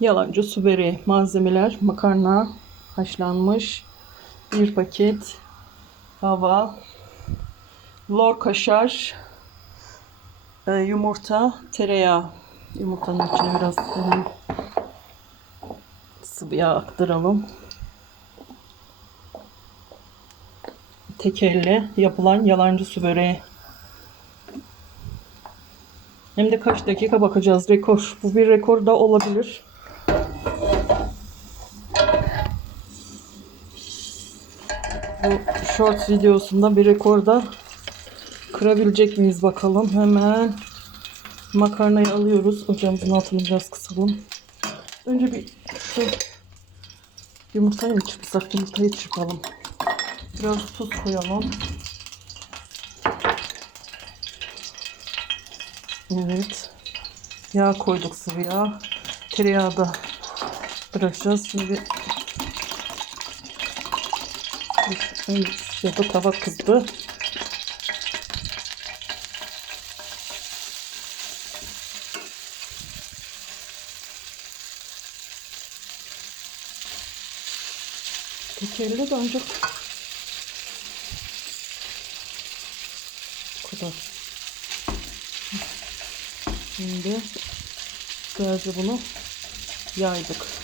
Yalancı su. Malzemeler makarna haşlanmış. Bir paket hava. Lor kaşar. e, yumurta, tereyağı. Yumurtanın içine biraz sıvı yağ aktaralım. Tek yapılan yalancı su böreği. Hem de kaç dakika bakacağız rekor. Bu bir rekor da olabilir. Bu short videosunda bir rekor da kırabilecek miyiz bakalım. Hemen makarnayı alıyoruz. Ocağımızın altını biraz kısalım. Önce bir şu yumurtayı mı çırpsak? Yumurtayı çırpalım. Biraz tuz koyalım. Evet. Yağ koyduk sıvı yağ. Tereyağı da bırakacağız. Şimdi ya da tava kızdı. Tekerle de ancak bu kadar. Şimdi güzelce bunu yaydık.